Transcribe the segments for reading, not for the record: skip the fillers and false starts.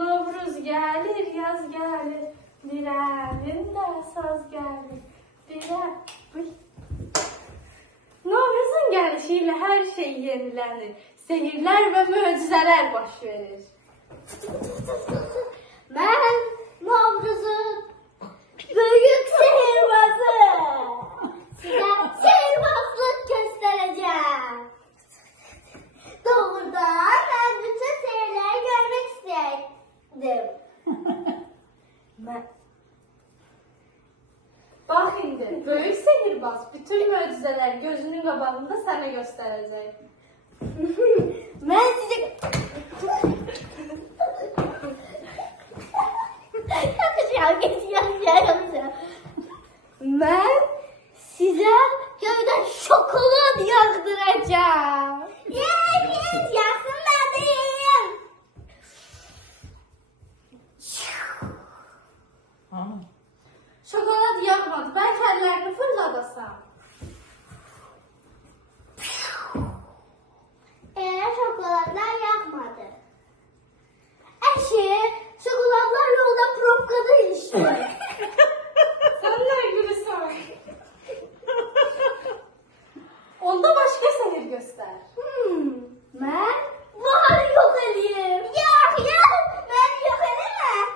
Novruz gəlir, yaz gəlir, bir əlimdə saz gəlir, bir Novruzun gəlişi ilə hər şey yenilənir, sehirlər və möcüzələr baş verir. Mən Novruzun büyük sihirbazı. Size sihirbazlık göstereceğim. Doğrudan ben bütün sihirleri görmek istedim. Bax indi, böyük sehirbaz bütün möcüzələr gözünün qabağında sənə göstərəcək. Ben size... yapacağım. Ben size köyden şokolat yağdıracağım. Yes, yaksın bebeğim. Şokolad yağmadı, bəlkə əllərini fırladasan. Şokolatlar yakmadı. Şokolatlar yolda propkada ilişti. Sən nə gülürsən? Onda başqa sehir göstər. Ben var yok edeyim. Ya, ben yok edemem.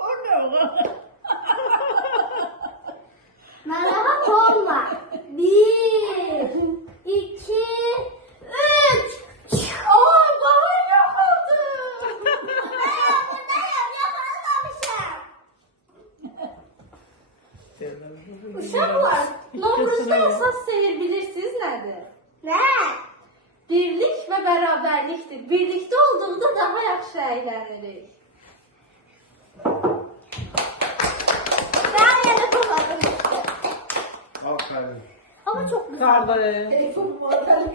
O ne oğlum? Merhaba olma. 1, 2, 3. Bahar yok oldu. Buradayım, yakalamamışım. Uşaqlar, Novruzda əsas sehir bilirsiniz nədir? Ne? Birlik və bərabərlikdir. Birlikdə olduqda daha yaxşı əylənirik. Ben yine kullandım işte. Aferin. Ama çok güzel. Kardeş. Telefon bu arada.